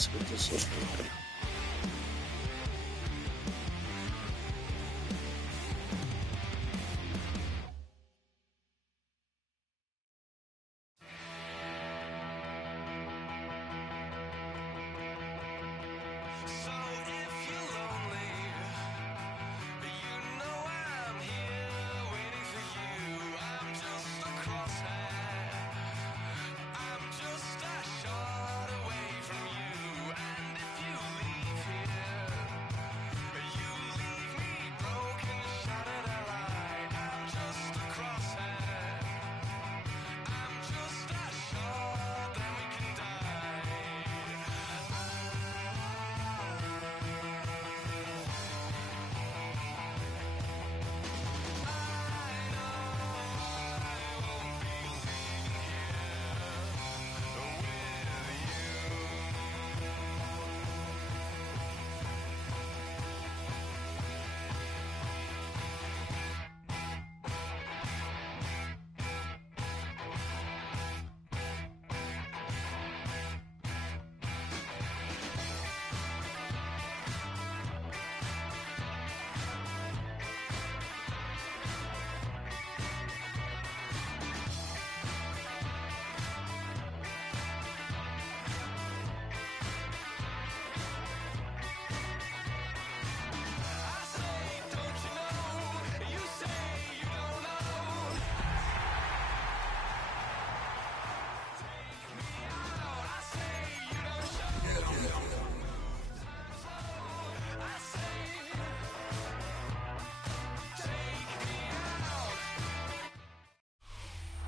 Let's get this over.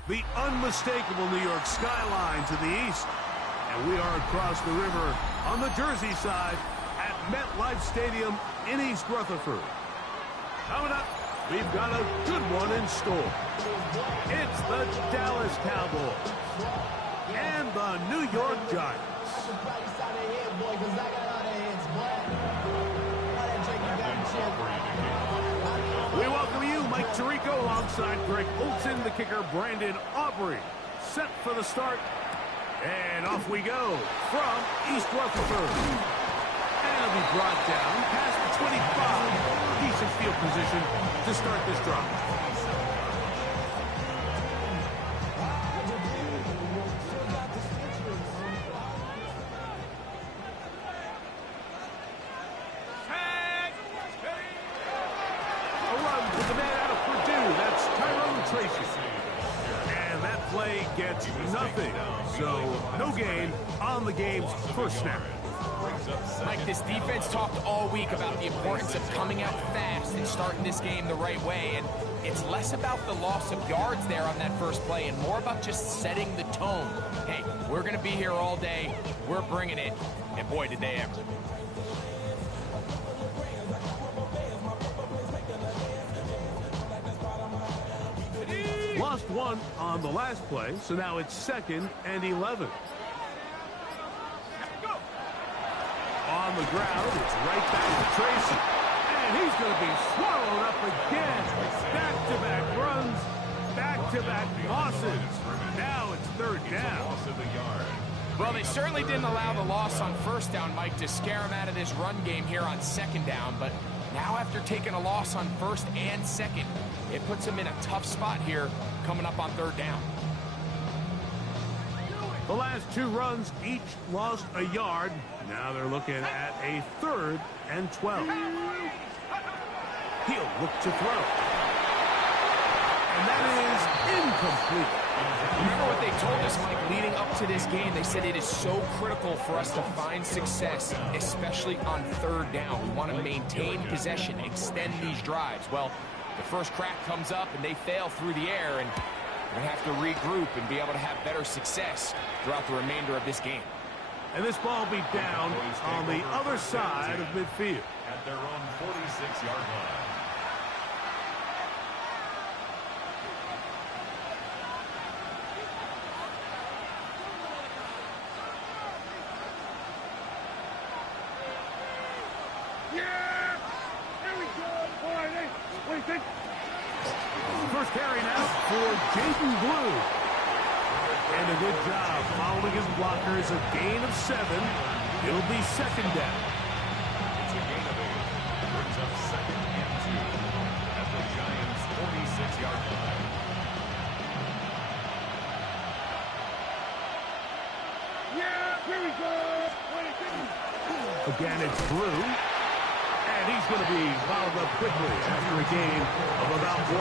The unmistakable New York skyline to the east. And we are across the river on the Jersey side at MetLife Stadium in East Rutherford. Coming up, we've got a good one in store. It's the Dallas Cowboys and the New York Giants. We welcome you, Mike Tirico, alongside Greg Olson, the kicker, Brandon Aubrey. Set for the start, and off we go from East Rutherford. And it'll be brought down past the 25. Decent field position to start this drive. Gets nothing, so no gain on the game's first snap. Mike, this defense talked all week about the importance of coming out fast and starting this game the right way, and it's less about the loss of yards there on that first play and more about just setting the tone. Hey, we're going to be here all day, we're bringing it, and boy, did they ever. Lost one on the last play, so now it's 2nd and 11. On the ground, it's right back to Tracy. And he's going to be swallowed up again. Back-to-back runs, back-to-back losses. Now it's 3rd down. Well, they certainly didn't allow the loss on 1st down, Mike, to scare him out of this run game here on 2nd down. But now after taking a loss on 1st and 2nd, it puts him in a tough spot here coming up on 3rd down. The last 2 runs each lost a yard. Now they're looking at a 3rd and 12. He'll look to throw. And that is incomplete. Remember what they told us, Mike, leading up to this game? They said it is so critical for us to find success, especially on 3rd down. We want to maintain possession, extend these drives. Well, the first crack comes up and they fail through the air, and we're going to have to regroup and be able to have better success throughout the remainder of this game. And this ball will be down on the other side of midfield. At their own 46-yard line. First carry now for Jaden Blue. And a good job following his blockers, a gain of 7. It'll be second down. It's a gain of 8. Brings up 2nd and 2 at the Giants' 46-yard line. Again, it's Blue. And he's going to be fouled up quickly after a gain of about 1.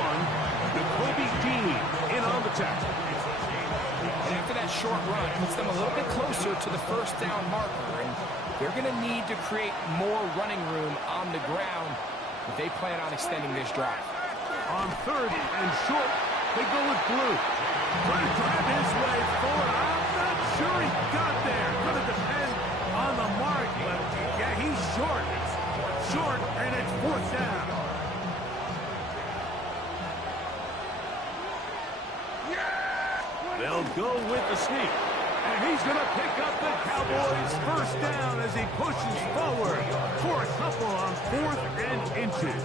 Jacoby Dean in on the tackle. And after that short run, it puts them a little bit closer to the first down marker. And they're going to need to create more running room on the ground if they plan on extending this drive. On 3rd and short, they go with Blue. Trying to drive his way forward. I'm not sure he got there. Going to depend on the mark, but yeah, he's short. Short, and it's 4th down. They'll go with the sneak. And he's going to pick up the Cowboys' first down as he pushes forward for a couple on 4th and inches.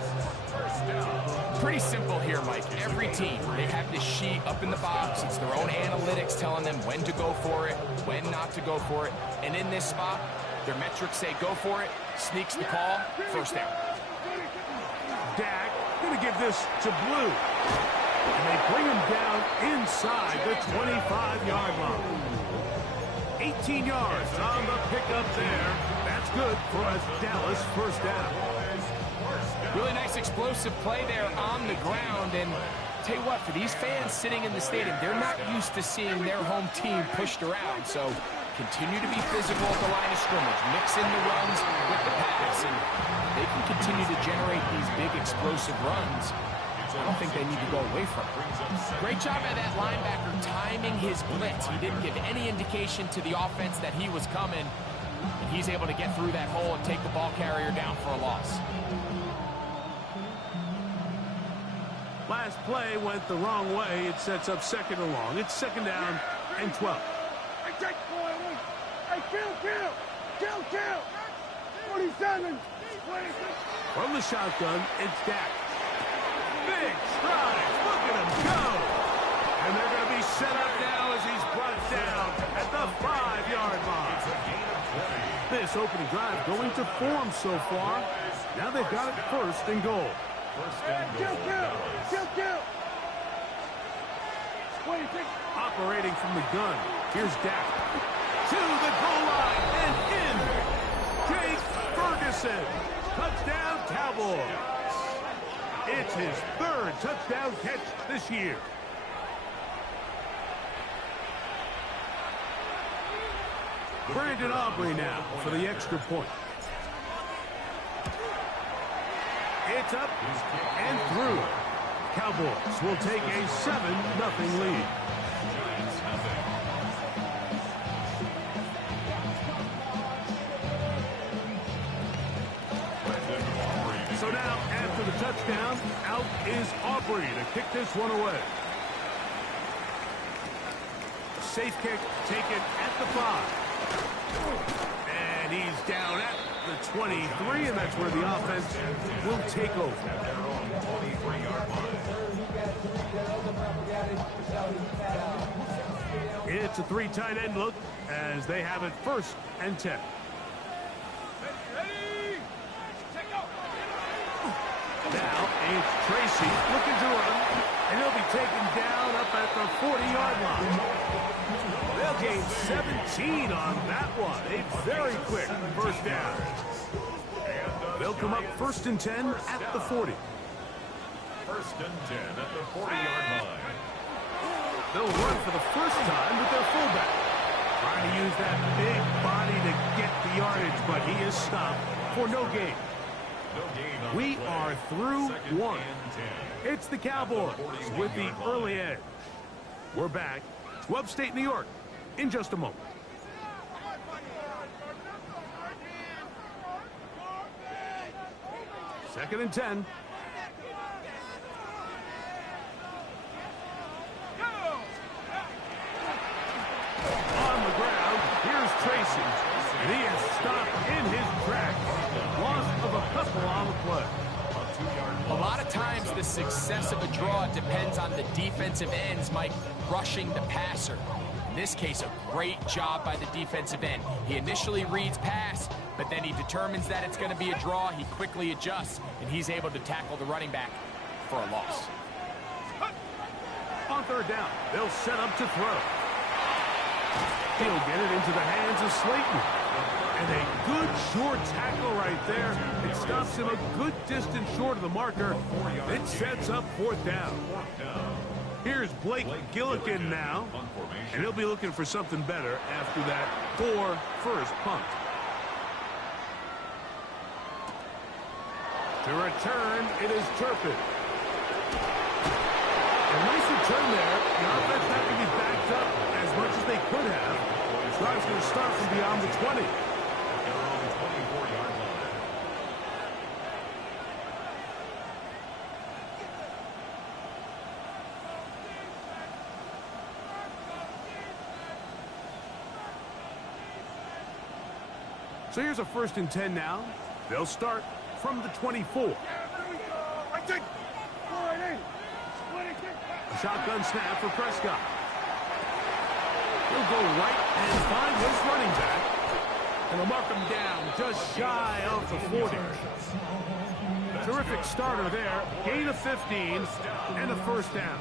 Pretty simple here, Mike. Every team, they have this sheet up in the box. It's their own analytics telling them when to go for it, when not to go for it. And in this spot, their metrics say go for it, sneaks the call, first down. Dak going to give this to Blue. And they bring him down inside the 25-yard line. 18 yards on the pickup there. That's good for a Dallas first down. Really nice explosive play there on the ground. And tell you what, for these fans sitting in the stadium, they're not used to seeing their home team pushed around. So continue to be physical at the line of scrimmage. Mix in the runs with the pass. And they can continue to generate these big explosive runs. I don't think they need to go away from it. Great job by that linebacker timing his blitz. He didn't give any indication to the offense that he was coming. And he's able to get through that hole and take the ball carrier down for a loss. Last play went the wrong way. It sets up 2nd and long. It's 2nd down and 12. Kill! 47! From the shotgun, it's Dak. Big strides. Look at him go. And they're going to be set up now as he's brought down at the 5-yard line. This opening drive going to form so far. Now they've got it 1st and goal. Kill! Operating from the gun. Here's Dak. To the goal line and in. Jake Ferguson. Touchdown, Cowboys. It's his 3rd touchdown catch this year. Brandon Aubrey now for the extra point. It's up and through. Cowboys will take a 7-0 lead. So now, after the touchdown, out is Aubrey to kick this one away. Safe kick taken at the 5. And he's down at the 23, and that's where the offense will take over. It's a 3 tight end look as they have it 1st and 10. Now it's Tracy looking to run, and he'll be taken down up at the 40-yard line. They'll gain 17 on that one. A very quick first down. They'll come up 1st and 10 at the 40. 1st and 10 at the 40-yard line. They'll run for the first time with their fullback. Trying to use that big body to get the yardage, but he is stopped for no gain. We are through 1. It's the Cowboys with the early edge. We're back to upstate New York in just a moment. Second and 10. On the ground, here's Tracy. And he is stopped in his tracks. Loss of a couple on the play. A lot of times the success of a draw depends on the defensive ends, Mike, rushing the passer. this case, a great job by the defensive end. He initially reads pass, but then he determines that it's going to be a draw. He quickly adjusts, and he's able to tackle the running back for a loss. On third down, they'll set up to throw. He'll get it into the hands of Slayton. And a good short tackle right there. It stops him a good distance short of the marker. It sets up fourth down. Here's Blake Gillikin now. And he'll be looking for something better after that first punt. To return, it is Turpin. A nice return there. The offense not going to be backed up as much as they could have. Drive's going to start from beyond the 20. Their own 24-yard line. So here's a 1st and 10 now. They'll start from the 24. A shotgun snap for Prescott. He'll go right and find his running back. And they'll mark him down just shy of the 40. Terrific starter there. Gain of 15 and a first down.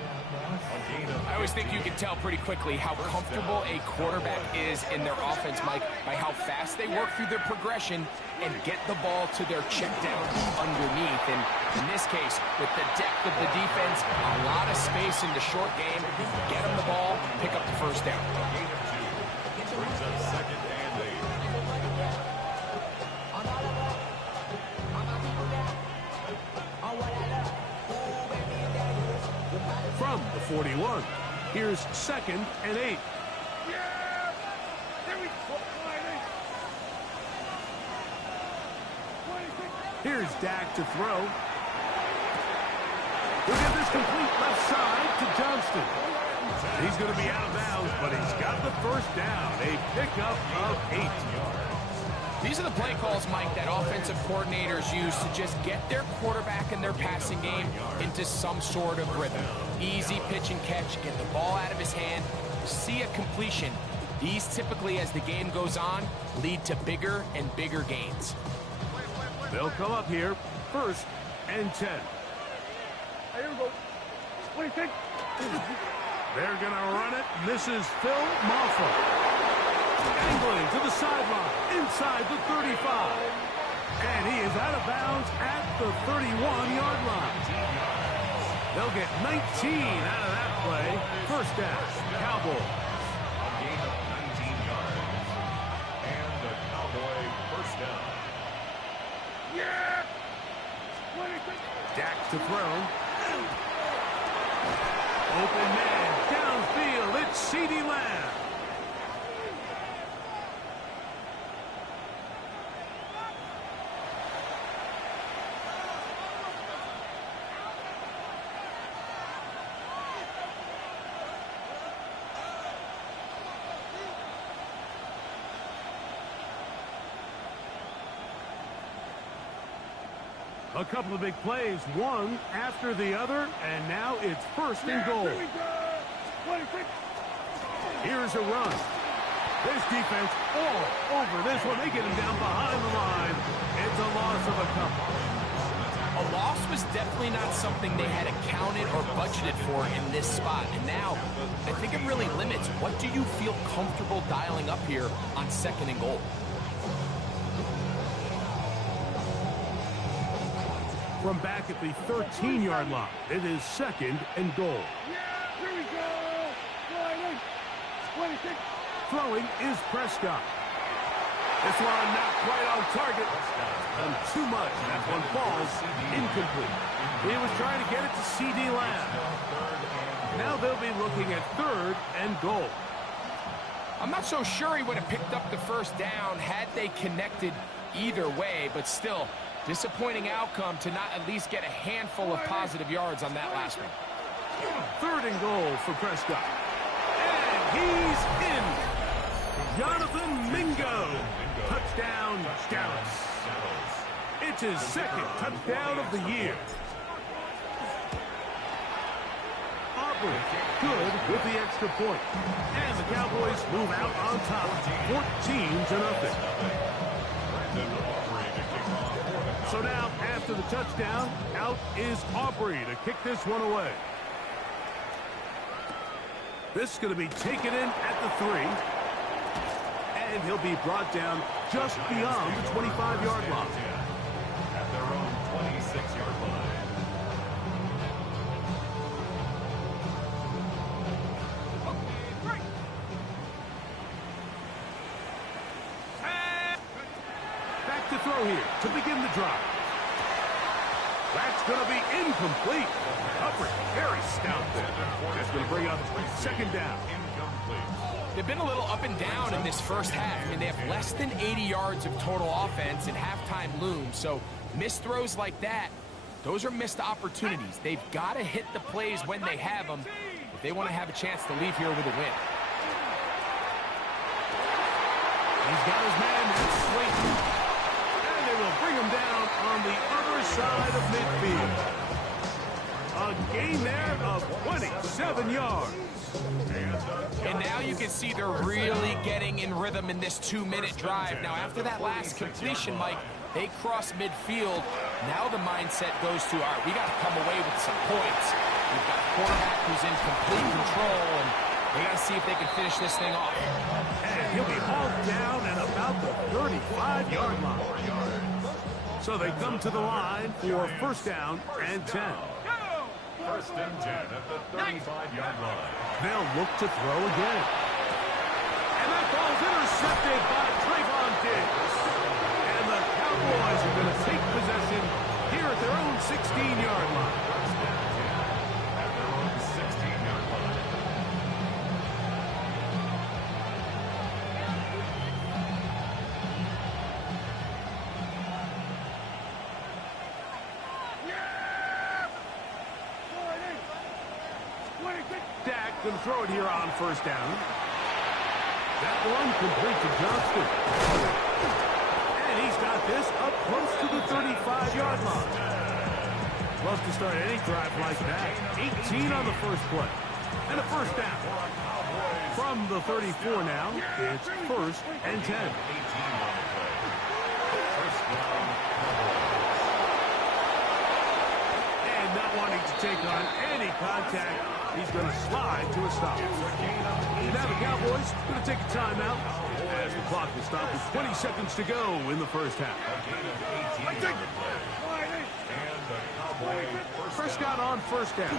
I always think you can tell pretty quickly how comfortable a quarterback is in their offense, Mike, by how fast they work through their progression and get the ball to their check down underneath. And in this case, with the depth of the defense, a lot of space in the short game, get them the ball, pick up the first down. Gain of 2. Brings up 2nd and 8. From the 41, here's 2nd and 8. Here's Dak to throw. He'll get this complete left side to Johnston. He's going to be out of bounds, but he's got the first down. A pickup of 8. These are the play calls, Mike, that offensive coordinators use to just get their quarterback and their passing game into some sort of rhythm. Easy pitch and catch, get the ball out of his hand, see a completion. These typically, as the game goes on, lead to bigger and bigger gains. They'll come up here, 1st and 10. Here we go. What do you think? They're going to run it. This is Phil Maffa. Angling to the sideline, inside the 35. And he is out of bounds at the 31-yard line. They'll get 19 out of that play. First down, Cowboys. A gain of 19 yards. And the Cowboy first down. Yeah! Dak to throw. Open man, downfield, it's CeeDee Lamb. A couple of big plays, one after the other, and now it's 1st and goal. Here's a run. This defense all over this one. They get him down behind the line. It's a loss of a couple. A loss was definitely not something they had accounted or budgeted for in this spot. And now, I think it really limits what do you feel comfortable dialing up here on 2nd and goal. From back at the 13-yard line, it is 2nd and goal. Here we go. Throwing is Prescott. This one not quite on target. And too much. That one falls incomplete. He was trying to get it to CeeDee Lamb. Now they'll be looking at 3rd and goal. I'm not so sure he would have picked up the first down had they connected either way, but still, disappointing outcome to not at least get a handful of positive yards on that last one. 3rd and goal for Prescott. And he's in. Jonathan Mingo. Touchdown, Dallas. It's his 2nd touchdown of the year. tackle. Good with the extra point. And the Cowboys move out on top, 14-0. So now, after the touchdown, out is Aubrey to kick this one away. This is going to be taken in at the 3. And he'll be brought down just beyond the 25-yard line. At their own 26-yard line. Back to throw here to begin the drive. That's going to be incomplete. Coverage very stout there. That's going to bring up second down. They've been a little up and down in this first half. I mean, they have less than 80 yards of total offense and halftime looms. So missed throws like that, those are missed opportunities. They've got to hit the plays when they have them if they want to have a chance to leave here with a win. He's got his man, that's Slayton. And they will bring him down on the other side of midfield. A gain there of 27 yards. And now you can see they're really getting in rhythm in this 2-minute drive. Now, after that last completion, Mike, they cross midfield. Now the mindset goes to, all right, we got to come away with some points. We've got a quarterback who's in complete control, and they got to see if they can finish this thing off. And he'll be hauled down at about the 35-yard line. So they come to the line for first down and 10. First and 10 at the 35-yard line. They'll look to throw again. And that ball's intercepted by Trayvon Diggs. And the Cowboys are going to take possession here at their own 16-yard line. First and 10 at their own 16-yard line. Dak going to throw it here on first down. That one complete to Johnston. And he's got this up close to the 35-yard line. Love to start any drive like that. 18 on the first play. And a first down. From the 34 now, it's first and 10. 18 on the play. First down. And not wanting to take on any contact, he's going to slide to a stop. Now the Cowboys going to take a timeout as the clock will stop with 20 seconds to go in the first half. Prescott on first down.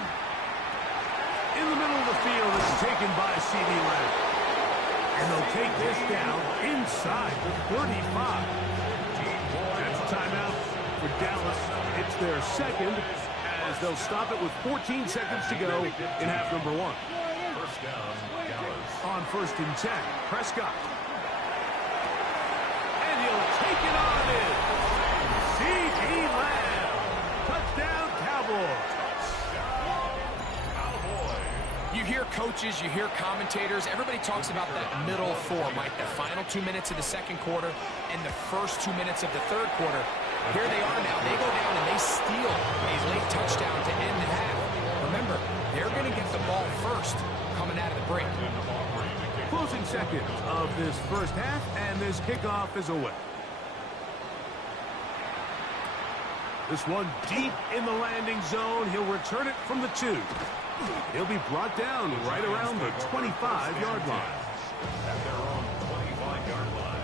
In the middle of the field, it's taken by C.D. Lamb. And they'll take this down inside the 35. That's a timeout for Dallas. It's their second, as they'll stop it with 14 seconds to go in half number 1. First down, Dallas. On first and 10, Prescott. And he'll take it on in. C.D. Lamb. Touchdown, Cowboys. You hear coaches, you hear commentators, everybody talks about that middle four, Mike, the final 2 minutes of the second quarter and the first 2 minutes of the third quarter. Here they are now. They go down and they steal a late touchdown to end the half. Remember, they're going to get the ball first coming out of the break. Closing seconds of this first half, and this kickoff is away. This one deep in the landing zone. He'll return it from the 2. He'll be brought down right around the 25-yard line. At their own 25-yard line.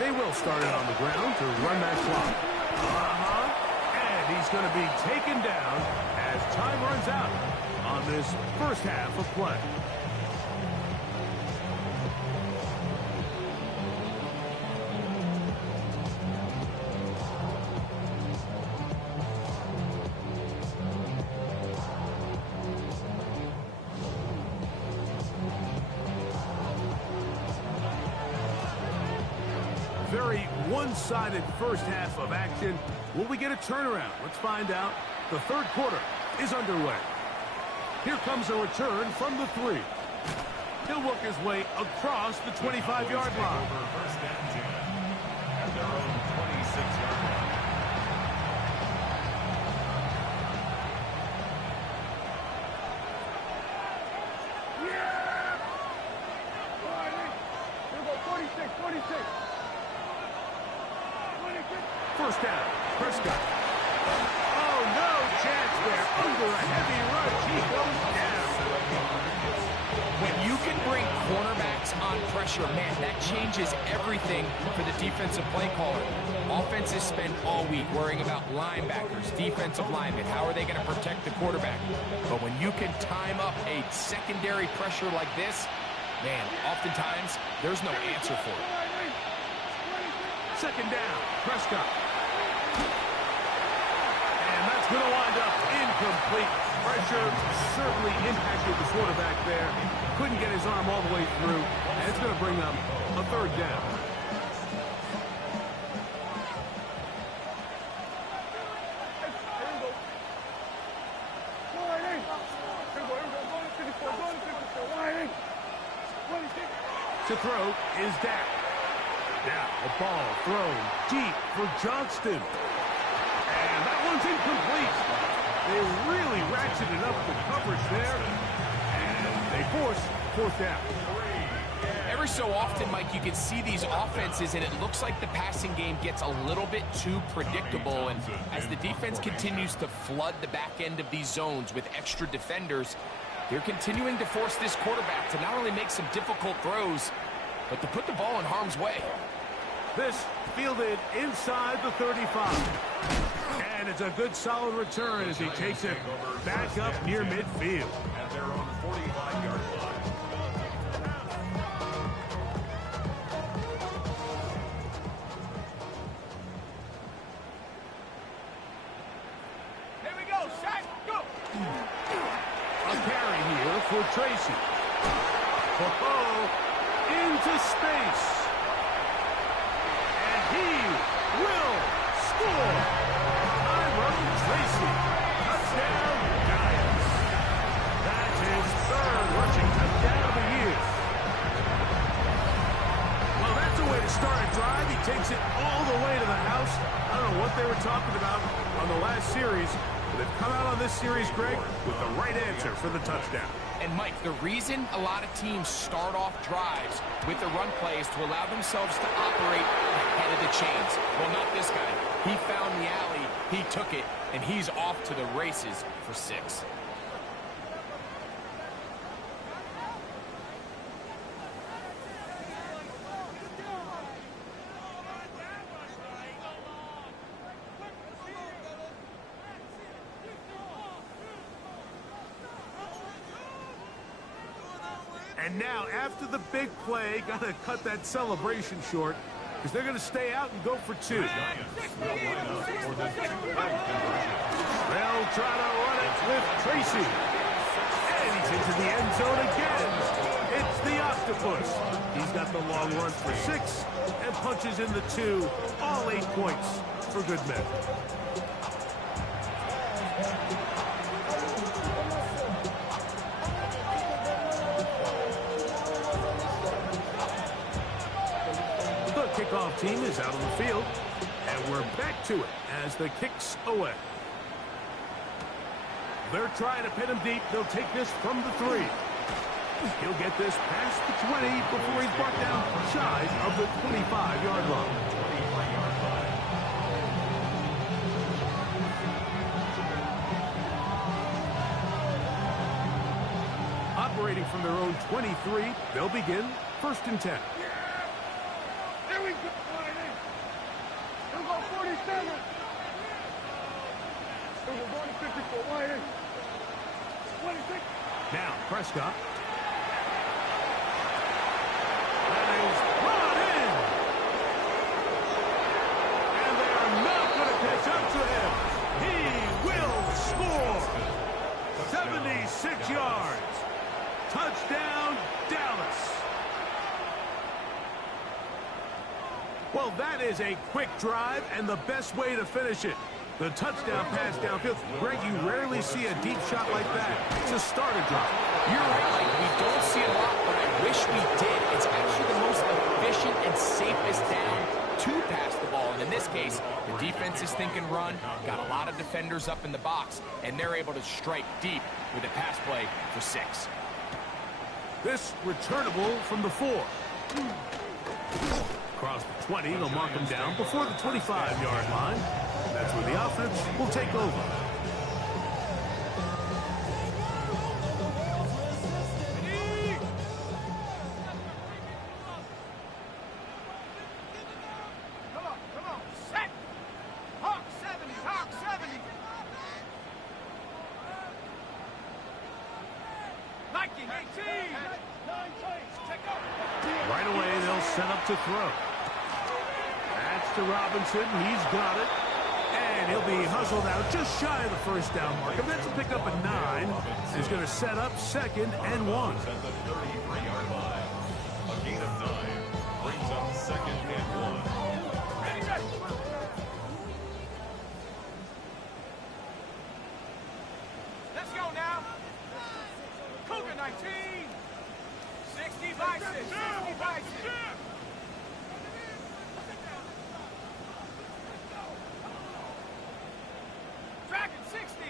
They will start it on the ground to run that clock. And he's going to be taken down as time runs out on this first half of play. Very one-sided first half of action. Will we get a turnaround? Let's find out. The third quarter is underway. Here comes a return from the 3. He'll work his way across the 25-yard line. First and 10 at their own 26-yard line. Yeah! All right, here we go, 46, 46. 26. First down, Prescott. Oh, no chance there. Under a heavy rush, he goes down. When you can bring cornerbacks on pressure, man, that changes everything for the defensive play caller. Offenses spend all week worrying about linebackers, defensive linemen. How are they going to protect the quarterback? But when you can time up a secondary pressure like this, man, oftentimes there's no answer for it. Second down, Prescott. And that's going to wind up incomplete. Pressure certainly impacted the quarterback there. Couldn't get his arm all the way through. And it's going to bring up a third down. To throw is down. Now a ball thrown deep for Johnston. And that one's incomplete. They really ratcheted up the coverage there. And they force fourth down. Every so often, Mike, you can see these offenses, and it looks like the passing game gets a little bit too predictable. And as the defense continues to flood the back end of these zones with extra defenders, they're continuing to force this quarterback to not only make some difficult throws, but to put the ball in harm's way. This fielded inside the 35. And it's a good solid return as he takes it back up near midfield. At their own 45-yard line. Here we go, Shaq, go! A carry here for Tracy. Into space. And he will score. Tracy. Touchdown, Giants. That's his third rushing touchdown of the year. Well, that's a way to start a drive. He takes it all the way to the house. I don't know what they were talking about on the last series, but they've come out on this series, Greg, with the right answer for the touchdown. And, Mike, the reason a lot of teams start off drives with the run play is to allow themselves to operate ahead of the chains. Well, not this guy. He found the alley, he took it, and he's off to the races for 6. And now, after the big play, got to cut that celebration short because they're going to stay out and go for 2. They'll try to run it with Tracy. And he's into the end zone again. It's the Octopus. He's got the long run for 6 and punches in the 2. All 8 points for good measure. Kickoff team is out on the field, and we're back to it as the kick's away. They're trying to pin him deep. They'll take this from the 3. He'll get this past the 20 before he's brought down shy of the 25-yard line. Operating from their own 23, they'll begin 1st and 10. Here we go, Here we go, 47. Here we go, going to 54, wide in. 26. Now, Prescott. That is brought in. And they are not going to catch up to him. He will score. 76 yards. Touchdown, Dallas. Well, that is a quick drive and the best way to finish it. The touchdown pass downfield. Greg, you rarely see a deep shot like that. It's a starter drop. You're right, Mike. We don't see it a lot, but I wish we did. It's actually the most efficient and safest down to pass the ball. And in this case, the defense is thinking run, got a lot of defenders up in the box, and they're able to strike deep with a pass play for 6. This returnable from the 4. Across the 20, they'll mark him down before the 25-yard line. That's where the offense will take over. Come on, set! Hawk 70, Hawk 70! Viking 18! Right away, they'll set up to throw. That's to Robinson. He's got it. And he'll be hustled out just shy of the first down mark. And that's a pickup at 9. He's going to set up 2nd and 1. At the 33-yard line. A gain of 9 brings up 2nd and 1. Ready! Let's go now! Cougar 19! 60 Bison! 60 Bison! Dragon 60!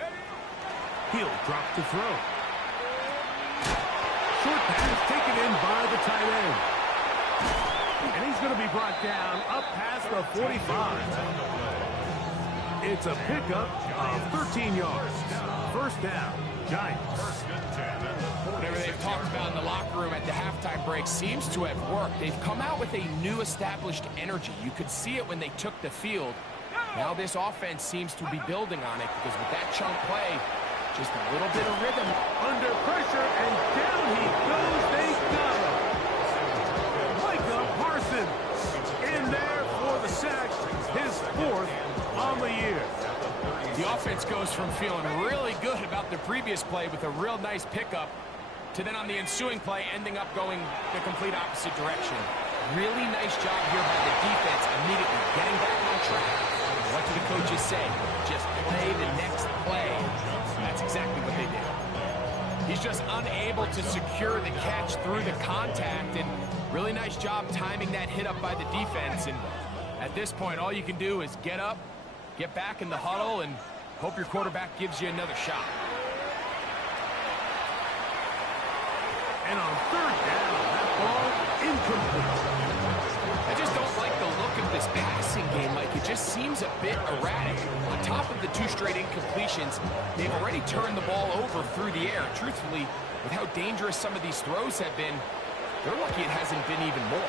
Ready? He'll drop to throw. Short pass taken in by the tight end. And he's going to be brought down up past the 45. It's a pickup of 13 yards. First down, Giants. Whatever they've talked about in the locker room at the halftime break seems to have worked. They've come out with a new established energy. You could see it when they took the field. Now this offense seems to be building on it because with that chunk play, just a little bit of rhythm. Under pressure, and down he goes. They got him. Micah Parsons in there for the sack, his 4th on the year. The offense goes from feeling really good about the previous play with a real nice pickup to then on the ensuing play ending up going the complete opposite direction. Really nice job here by the defense immediately getting back on track. What do the coaches say? Just play the next play. That's exactly what they did. He's just unable to secure the catch through the contact, and really nice job timing that hit up by the defense. And at this point, all you can do is get up, get back in the huddle, and hope your quarterback gives you another shot. And on 3rd down, that ball incomplete. I just don't like the look of this passing game. Like, it just seems a bit erratic. On top of the 2 straight incompletions, they've already turned the ball over through the air. Truthfully, with how dangerous some of these throws have been, they're lucky it hasn't been even more.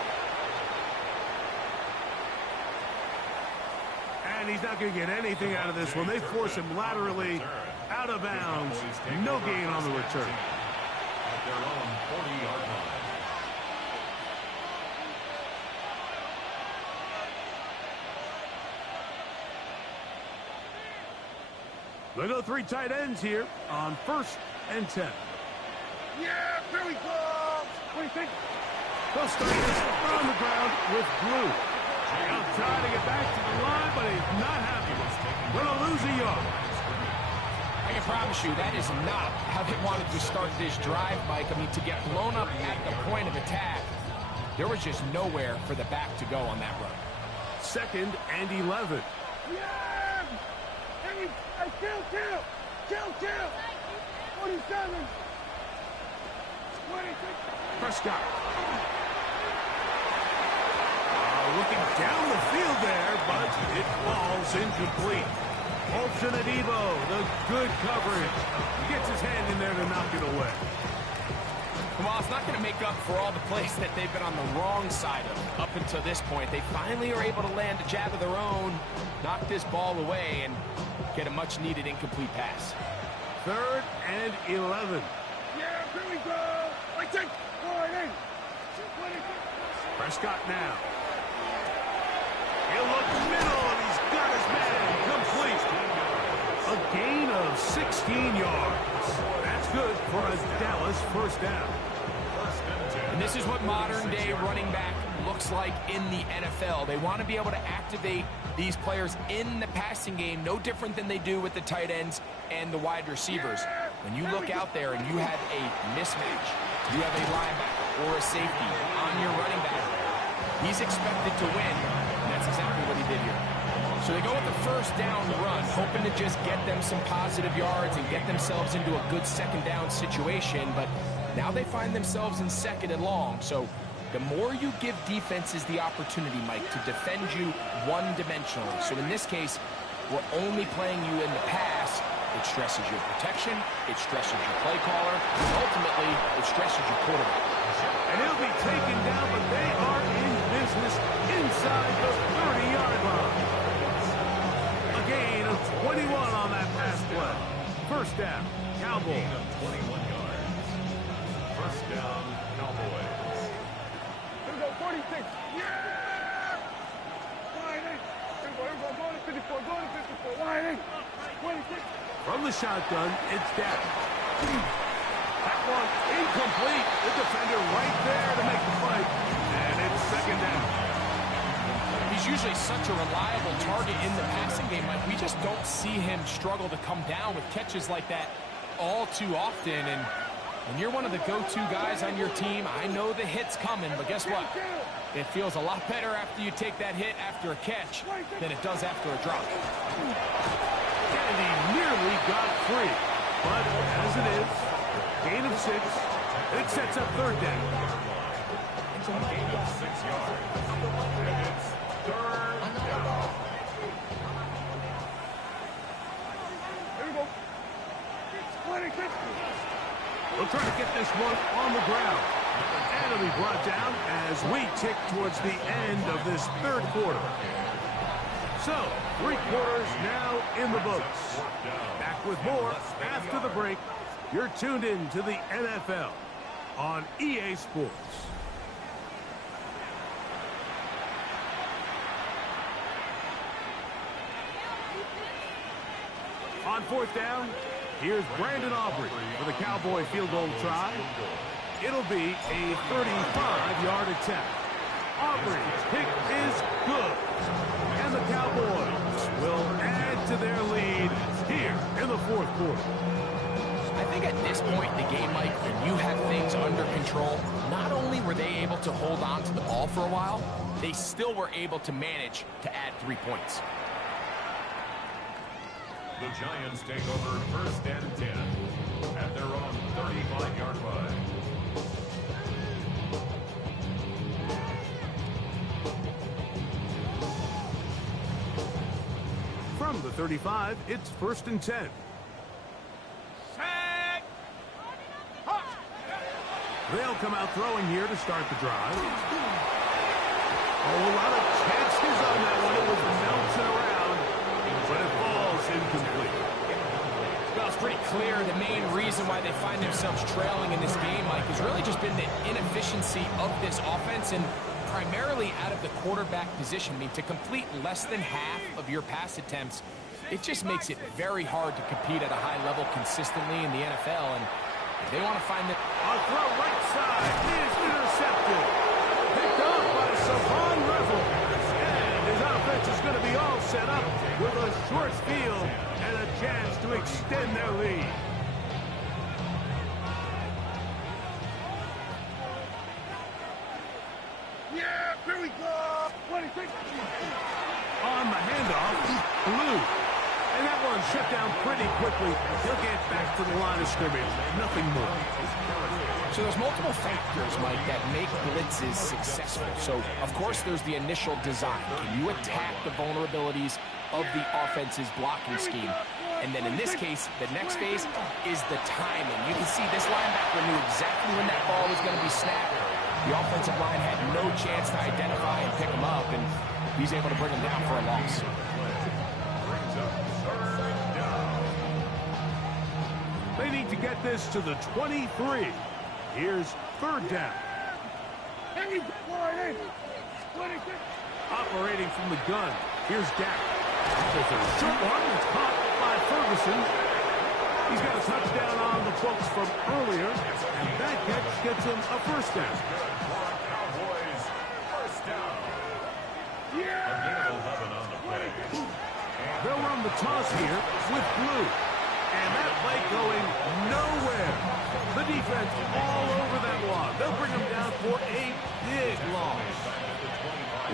And he's not going to get anything out of this one. They force him laterally out of bounds. No gain on the return. At their own 40-yard line. They go 3 tight ends here on 1st and 10. Yeah, here we go! What do you think? They'll start this on the ground with Blue. He'll try to get back to the line, but he's not happy. Going to lose a yard. I can promise you that is not how they wanted to start this drive, Mike. I mean, to get blown up at the point of attack, there was just nowhere for the back to go on that run. 2nd and 11. Yeah! Hey, kill! 47! 26! Prescott. Looking down the field there, but it falls incomplete. Olsen and Evo, the good coverage. Gets his hand in there to knock it away. Well, it's not going to make up for all the plays that they've been on the wrong side of up until this point. They finally are able to land a jab of their own, knock this ball away, and get a much-needed incomplete pass. 3rd and 11. Yeah, here we go! I take 40! Prescott now. He'll look middle, and he's got his man complete. A gain of 16 yards. That's good for a Dallas 1st down. And this is what modern-day running back looks like in the NFL. They want to be able to activate these players in the passing game, no different than they do with the tight ends and the wide receivers. When you look out there and you have a mismatch, you have a linebacker or a safety on your running back, he's expected to win, and that's exactly what he did here. So they go with the first down run, hoping to just get them some positive yards and get themselves into a good second down situation, but now they find themselves in second and long. So the more you give defenses the opportunity, Mike, to defend you one-dimensionally. So in this case, we're only playing you in the pass. It stresses your protection, it stresses your play caller, and ultimately, it stresses your quarterback. And he'll be taken down, but they are in business inside the 30-yard line. A gain of 21 on that pass play. First down, Cowboys. Gain of 21 yards. First down, Cowboys. Here we go, 46. Yeah! Line 8. Here we go, going to 54, going to 54. Line 8. 26. From the shotgun, it's down. That one incomplete. The defender right there to make the fight. And it's second down. He's usually such a reliable target in the passing game, Mike. We just don't see him struggle to come down with catches like that all too often. And when you're one of the go-to guys on your team, I know the hit's coming, but guess what? It feels a lot better after you take that hit after a catch than it does after a drop. And he nearly got free. But as it is, gain of 6. It sets up third down. A gain of 6 yards. And it's third down. Here we go. 26. We'll try to get this one on the ground. And it'll be brought down as we tick towards the end of this third quarter. So, 3 quarters now in the books. Back with more after the break. You're tuned in to the NFL on EA Sports. On fourth down, here's Brandon Aubrey for the Cowboy field goal try. It'll be a 35-yard attempt. Aubrey's kick is good. And the Cowboys will add to their lead here in the fourth quarter. I think at this point in the game, Mike, when you have things under control, not only were they able to hold on to the ball for a while, they still were able to manage to add 3 points. The Giants take over first and 10 at their own 35-yard line. From the 35, it's first and 10. Sack. Hot. They'll come out throwing here to start the drive. Oh, a lot of chances on that one. It was bouncing around, but it falls incomplete. Well, it's pretty clear the main reason why they find themselves trailing in this game, Mike, has really just been the inefficiency of this offense and primarily out of the quarterback position. I mean, to complete less than half of your pass attempts, it just makes it very hard to compete at a high level consistently in the NFL. And if they want to find the... A throw right side is intercepted. Picked up by Savon Revel. And his offense is going to be all set up with a short field and a chance to extend their lead. Yeah, here we go. 26. On the handoff, Blue. And that one shut down pretty quickly. He'll get back to the line of scrimmage. Nothing more. So there's multiple factors, Mike, that make blitzes successful. So, of course, there's the initial design. Can you attack the vulnerabilities of the offense's blocking scheme? And then in this case, the next phase is the timing. You can see this linebacker knew exactly when that ball was going to be snapped. The offensive line had no chance to identify and pick him up, and he's able to bring him down for a loss. They need to get this to the 23. Here's third down. Operating from the gun. Here's Dak. There's a short one. It's caught by Ferguson. He's got a touchdown on the books from earlier, and that catch gets him a first down. Cowboys, first They'll run the toss here with blue. And that play going nowhere. The defense all over that one. They'll bring them down for a big loss.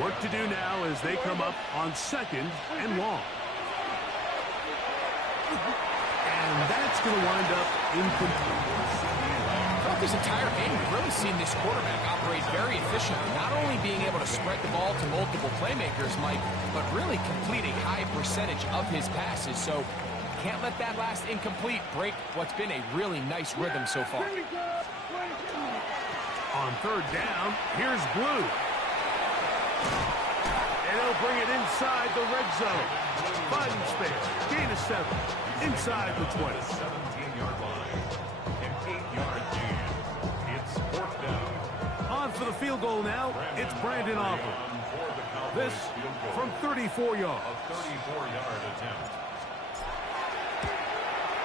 Work to do now as they come up on 2nd and long. And that's going to wind up incomplete. Throughout this entire game, we've really seen this quarterback operate very efficiently, not only being able to spread the ball to multiple playmakers, Mike, but really complete a high percentage of his passes. So can't let that last incomplete break what's been a really nice rhythm so far. On 3rd down, here's blue. And he'll bring it inside the red zone. Fighting space, gain of 7, inside the 20. 17-yard line, an 8-yard gain. It's 4th down. On for the field goal now, it's Brandon Aubrey. This from 34 yards. A 34-yard attempt.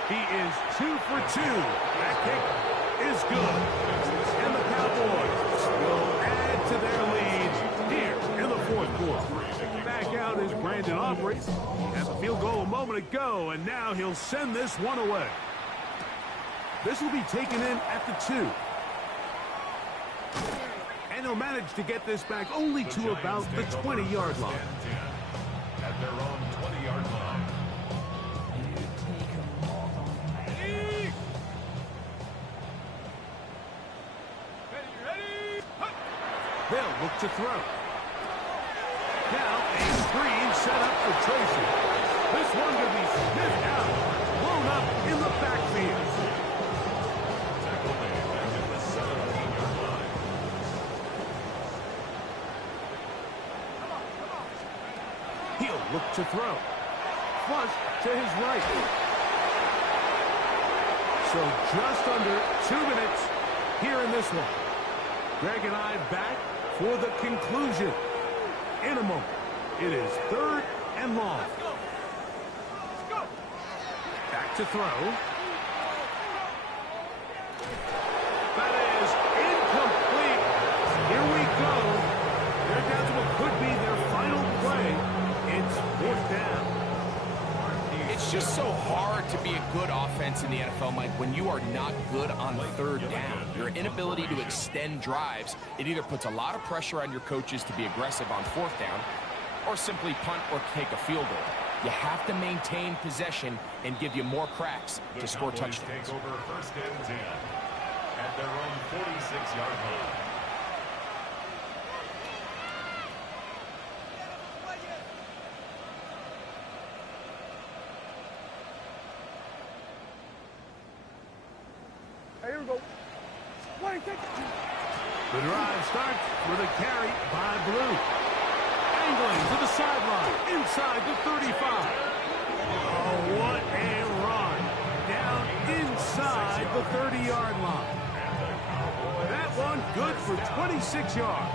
He is 2 for 2. That kick is good. And the Cowboys will add to their lead here in the 4th quarter. Back out is Brandon Aubrey. Had the field goal a moment ago, and now he'll send this one away. This will be taken in at the 2. And he'll manage to get this back only to about the 20-yard line. At their own 20-yard line. They'll look to throw. Now a screen set up for Tracy. This one could be sniffed out, blown up in the backfield. Tackle made back at the 17-yard line. He'll look to throw. Flush to his right. So just under 2 minutes here in this one. Greg and I back for the conclusion. In a moment, it is 3rd and long. Back to throw. That is incomplete. Here we go. They're down to what could be their final play. It's 4th down. It's just so hard to be a good offense in the NFL, Mike, when you are not good on 3rd down. Your inability to extend drives, it either puts a lot of pressure on your coaches to be aggressive on 4th down or simply punt or take a field goal. You have to maintain possession and give you more cracks to score touchdowns. Take over 1st and 10 at their own 46-yard line. Here we go. The drive starts with a carry by Blue. Angling to the sideline, inside the 35. Oh, what a run. Down inside the 30-yard line. That one good for 26 yards.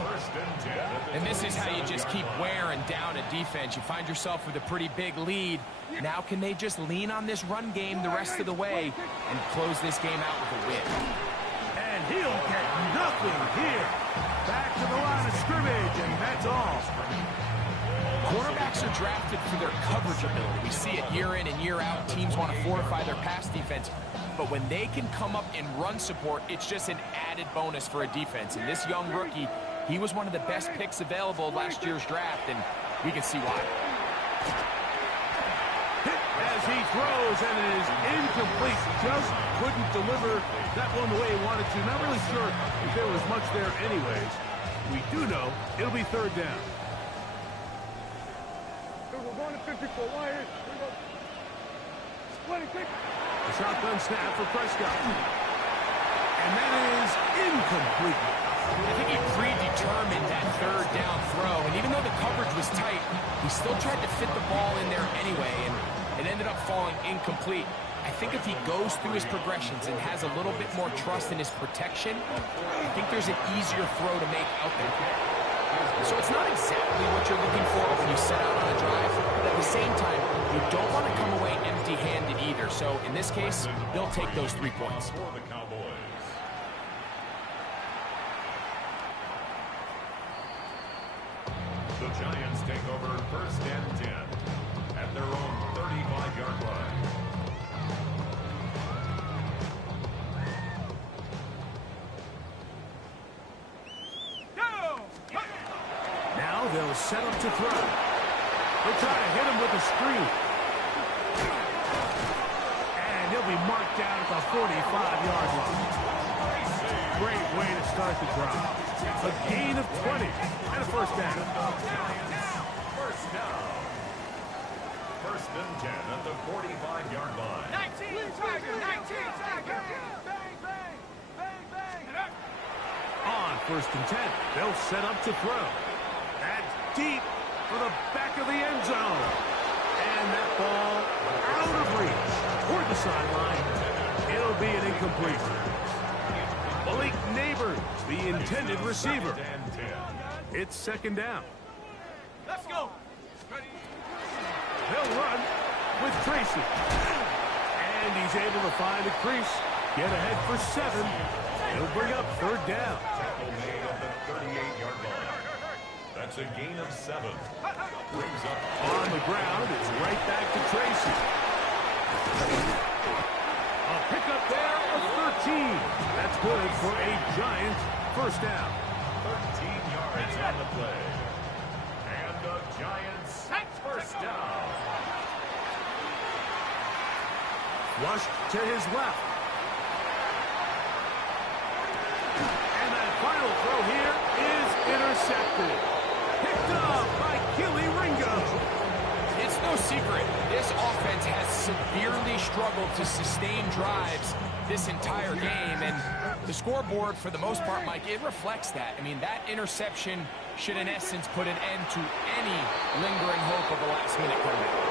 1st and 10. And this is how you just keep wearing down a defense. You find yourself with a pretty big lead. Now can they just lean on this run game the rest of the way and close this game out with a win? And he'll get nothing here. Back to the line of scrimmage, and that's all. Quarterbacks are drafted for their coverage ability. We see it year in and year out. Teams want to fortify their pass defense. But when they can come up in run support, it's just an added bonus for a defense. And this young rookie, he was one of the best picks available last year's draft, and we can see why. Hit as he throws, and it is incomplete. Just couldn't deliver that one the way he wanted to. Not really sure if there was much there anyways. We do know it'll be 3rd down. We're going to 54. Why here? Here we go. The shotgun snap for Prescott. And that is incomplete. I think he predetermined that 3rd down throw, and even though the coverage was tight, he still tried to fit the ball in there anyway, and it ended up falling incomplete. I think if he goes through his progressions and has a little bit more trust in his protection, I think there's an easier throw to make out there. So it's not exactly what you're looking for when you set out on a drive, but at the same time, you don't want to come away empty-handed either. So in this case, they'll take those 3 points. For the Cowboys. The Giants take over 1st and 10 will set up to throw. They'll try to hit him with a screen. And he'll be marked down at the 45-yard line. Great way to start the drive. A gain of 20 and a first down. First down. First and 10 at the 45-yard line. 19 Tiger, 19 Tiger. Bang, bang, bang, bang. On first and 10, they'll set up to throw. That's deep for the back of the end zone. And that ball out of reach toward the sideline. It'll be an incompletion. Malik Neighbors, the intended receiver. It's second down. Let's go. He'll run with Tracy. And he's able to find a crease. Get ahead for 7. He'll bring up third down. Tackle made at the 38-yard line. That's a gain of 7. Brings up On the ground, it's right back to Tracy. A pickup there of 13. That's good for a Giants first down. 13 yards on the play. And the Giants first down. Flush to his left. And that final throw here is intercepted. Picked up by Keely Ringo. It's no secret, this offense has severely struggled to sustain drives this entire game, and the scoreboard, for the most part, Mike, it reflects that. I mean, that interception should, in essence, put an end to any lingering hope of a last-minute comeback.